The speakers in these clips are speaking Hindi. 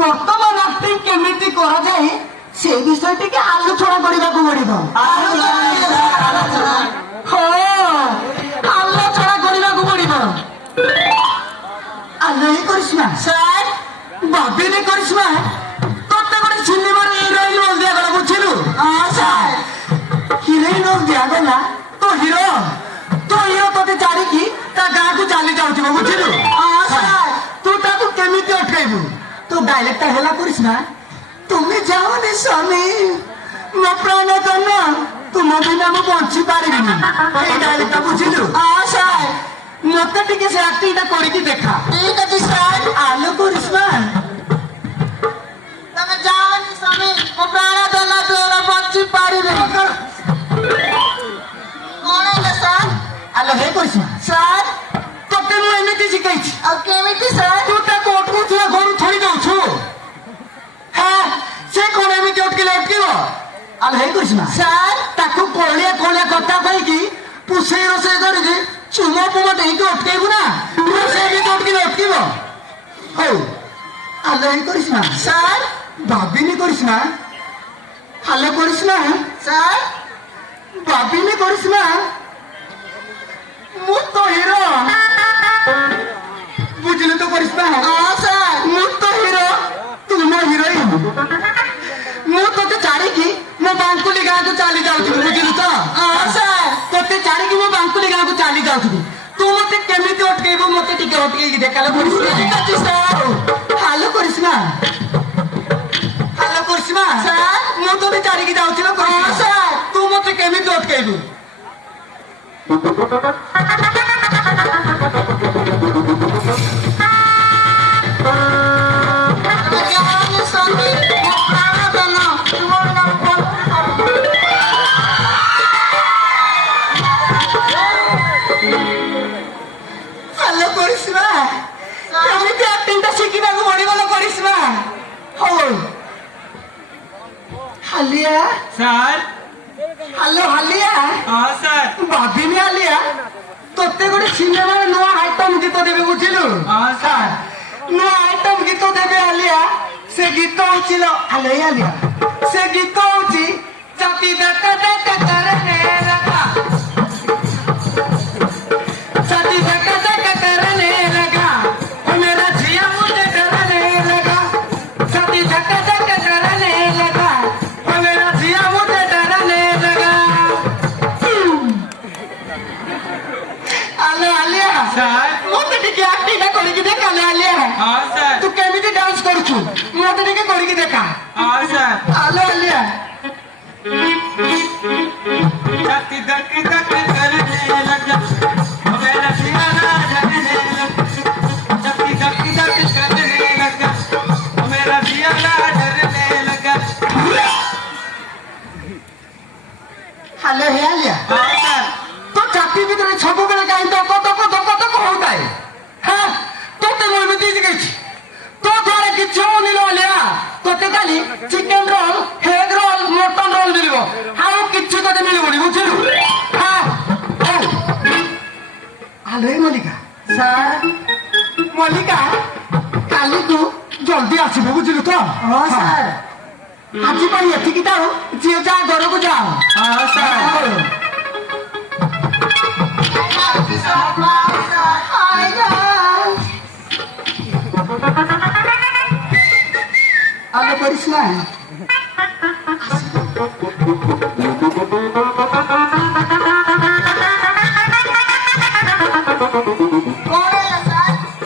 বর্তমান আর্থিক কেমিতি করা যায় সে বিষয়টিকে আলোচনা করিবাকু পড়িব। আলোচনা করিবাকু পড়িব। আলোই করিস না স্যার, ভাবিনি করিস না। তোতে করে সিনেমার হিরোইন রোল দিয়া গেল বুঝছিলু? স্যার হিরোইন রোল দিয়া গেল তো হিরো তোতে জানি কি তা গাঁকু চালি যাଉଛି বুঝছিলু? স্যার তু তাকে কেমিতি অটকাইবু? তো ডাইলেক্টটা হেলা করিস না। তুমি যাওনি স্বামী ମୋ ପ୍ରାଣ ଧନ ତୁମ ବିନା ମୁଁ ବଞ୍ଚି ପାରିବିନି। ଏଇ ଡାଇଲେକ୍ଟଟା ବୁଝିଲୁ? ସାର୍ ମତେ ଟିକେ ସେ ଆକ୍ଟିଂଟା କରିକି ଦେଖା। ଠିକ ଅଛି ସାର୍। ଆଲୋ କରିସ୍ମା ତମେ ଯାଅନି ସ୍ୱାମୀ, ମୋ ପ୍ରାଣ ଧନ ତୁମେ ବଞ୍ଚି ପାରିବିନି। କଣ ହେଲା ସାର୍? ଆଲୋ ହେ କରିସ୍ମା ସାର୍, ତତେ ମୁଁ ଏମିତି ଶିଖେଇଛି। ଆଉ କେମିତି ସାର୍? ତୁ ତାକୁ ଅଟକୁଥିବା ଘରୁ ଥୋଇ ଦଉଛୁ। হ্যাঁ সে কোন এমিতি অটকিলে অটকিব? আলো হেই করিস না স্যার, তাকে কলিয়া কলিয়া কথা কইকি পুষেই রোষেই ধরিকি চুমো পুমো ଦେଇକି অটকাইবু না? সে এমিতি অটকিলে অটকিব? হଉ আলো হেই করিস না স্যার, ভাবিনি করিস না। আলো করিস না স্যার, ভাবিনি করিস না। ମୁଁ ତ ହିରୋ ବୁଝିଲୁ ତ କরিস না? স্যার ମୁଁ ତ ହିରୋ, ତୁମ ହିରୋଇନ। ମୁଁ ତତେ ଛାଡିକି ମୋ ବାଙ୍କୁଲି ଗାଁକୁ ଚାଲି ଯାଉଥିଲି ବୁଝିଲୁ ତ? ସ୍ୟାର ତତେ ଛାଡିକି ମୋ ବାଙ୍କୁଲି ଗାଁକୁ ଚାଲି ଯାଉଥିଲି। ତୁ ମତେ କେମିତି ଅଟକେଇବୁ? ମତେ ଟିକେ ଅଟକେଇକି ଦେଖାଲେ ହାଲୋ କରିସ୍ ନା? ହାଲୋ କରିସ୍ ନା? ସ୍ୟାର ମୁଁ ତତେ ଛାଡିକି ଯାଉଥିଲି। ସ୍ୟାର ତୁ ମତେ କେମିତି ଅଟକେଇବୁ? হালিয়া স্যার, হ্যালো হালিয়া। হ্যাঁ স্যার, ভাবিনি হালিয়া তোতে গোটে সিনেমার নূয়া আইটম গীত দেবে বুঝিলু? হ্যাঁ স্যার, নূয়া আইটম গীত দেবে হালিয়া। সে গীত হচ্ছিল হালো হালিয়া, সে গীত হচ্ছে জাতি দেখা দেখা করে লাগা, জাতি দেখা দেখা করে লাগা, ও মেরা জিয়া মুঝে ডরানে লাগা, জাতি দেখা দেখা করে লাগা, ও মেরা জিয়া মুঝে ডরানে লাগা। আলো আলিয়া স্যার, মতে ଟିକେ ଆକ୍ଟିଂଟା କରିକି ଦେଖା। ଆଲୋ ଆଲିଆ ହଁ ସାର୍, ତୁ କେମିତି ଡାନ୍ସ କରୁଛୁ ମତେ ଟିକେ କରିକି ଦେଖା। ହଁ ସାର୍। ଆଲୋ ଆଲିଆ ଜାତି ଧକି ଧକି କରନେ ଲଗା, मेरा दीवाना डरने लगा, जाति धकी धकी करने लगा, मेरा दीवाना डरने लगा। हेलो हे आलिया। हाँ सर। तो छाती भीतर सब बेले काई दक दक दक दक होताय? हां तोते মই এমিতি শিখাইছি। তো ধরে কিছু নিল আলিয়া, তোতে খালি chicken roll, egg roll, mutton roll মিলিব, আর কিছু তোতে মিলিবনি বুঝিলু? হ্যাঁ আলো মল্লিকা স্যার, মল্লিকা কালি তু জলদি আসিব বুঝিলু তো? হ্যাঁ স্যার। আজি পাই এঠিকি যাও, যে যা ঘরকু যাও। হ্যাঁ স্যার। আলো করিস না?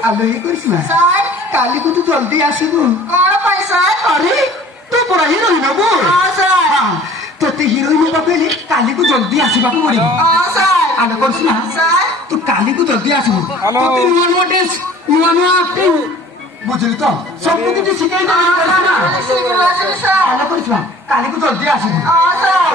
আলো হি করিস না স্যার, কালি কু তু জলদি আসিবু। কোন পাই স্যার? আরে তু পুরা হিরোইন হবু। হ্যাঁ স্যার। তোতে হিরোইন হবা পেলে কালি কু জলদি আসিবাকু পড়িব। হ্যাঁ স্যার। আলো করিস না স্যার, তু কালি কু জলদি আসিবু। তোতে নূয়া নূয়া ড্রেস, নূয়া নূয়া আক্টিং বুঝলি তো? সব কিছু শিখাই দেব না। আলো করিস না, কালি কু জলদি আসিবু। হ্যাঁ স্যার।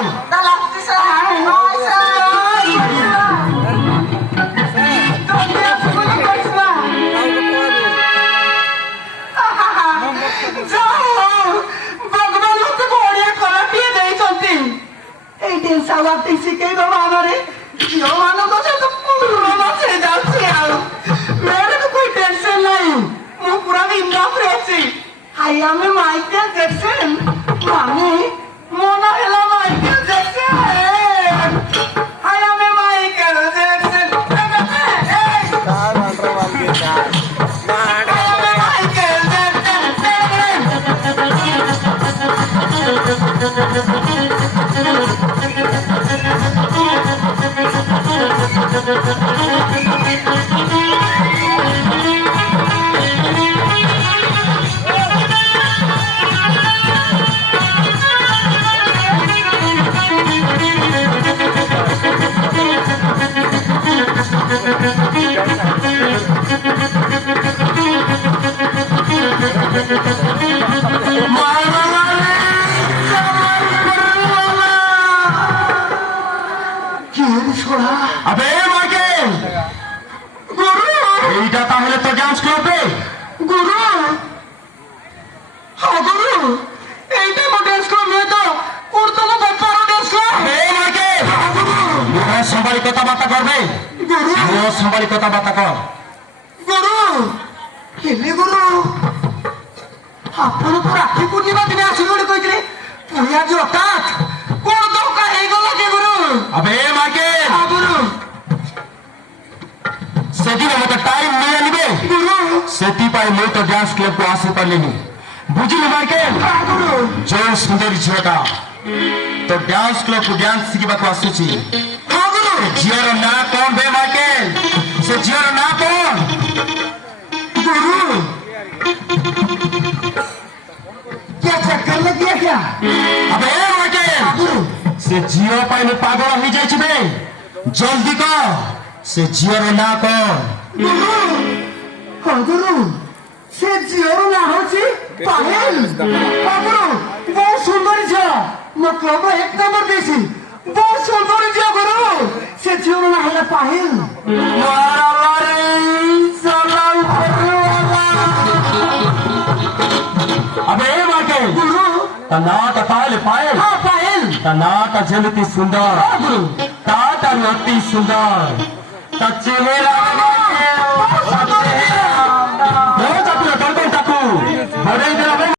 सवाती सीखे दो हमारे क्यों मानो को तो पूरा से जाते आओ मेरे को कोई टेंशन नहीं मैं पूरा बिंदा फ्रेश हाय हमें माइकल जैक्सन मामी मोना हेला माइकल जैक्सन हाय हमें माइकल जैक्सन अबे माइकेल गुरु এইটা তাহলে তো ডান্স ক্লাবে गुरु हाँ गुरु এইটা को डांस क्लब में तो उड़ता को बप्पारो डांस क्लब अबे माइकेल हाँ गुरु মোরা সবারই কথাবার্তা করবে गुरु মোরা সবারই কথাবার্তা কর गुरु हेले गुरु ଆପଣ ତ ରାକ୍ଷୀ ପୂର୍ଣ୍ଣିମା ଦିନ ଆସିବେ ବୋଲି କହିଥିଲେ ପୁଣି ଆଜି ହଠାତ୍ କଣ ଦରକାର ହେଇଗଲା କି ଗୁରୁ अबे माइकेल ହଁ ଗୁରୁ ସେଦିନ ମତେ ଟାଇମ୍ ମିଳିଲେ ଗୁରୁ ସେଥିପାଇଁ ମୁଁ ତ ଡ୍ୟାନ୍ସ କ୍ଲବକୁ ଆସିପାରିଲିନି ବୁଝିଲୁ ମାଇକେଲ ହଁ ଗୁରୁ ଯୋଉ ସୁନ୍ଦରୀ ଝିଅଟା ତ ଡ୍ୟାନ୍ସ କ୍ଲବକୁ ଡ୍ୟାନ୍ସ ଶିଖିବାକୁ ଆସୁଛି ହଁ ଗୁରୁ ଝିଅର ନାଁ କଣ ବେ ମାଇକେଲ ସେ ଝିଅର ନାଁ କଣ गुरु क्या चक्कर लग गया क्या अबे माइकेल गुरु ସେ ଝିଅ ପାଇଁ ମୁଁ ପାଗଳ ହେଇଯାଇଛି ବେ ଜଲ୍ଦି କହ ସେ ଝିଅର ନାଁ କଣ गुरु हाँ गुरु से झीर ना होची पायल हाँ गुरु बहुत सुंदर झील मो क्लब एक नंबर देसी बहुत सुंदर झील गुरु से झीर ना है पायल अबे माइकेल गुरु ତା ନାଁଟା ତାହେଲେ ପାଏଲ हाँ पायल ତା ନାଁଟା ଯେମିତି ସୁନ୍ଦର हाँ गुरु ତାଠାରୁ ଅତି ସୁନ୍ଦର ତା ଚେହେରା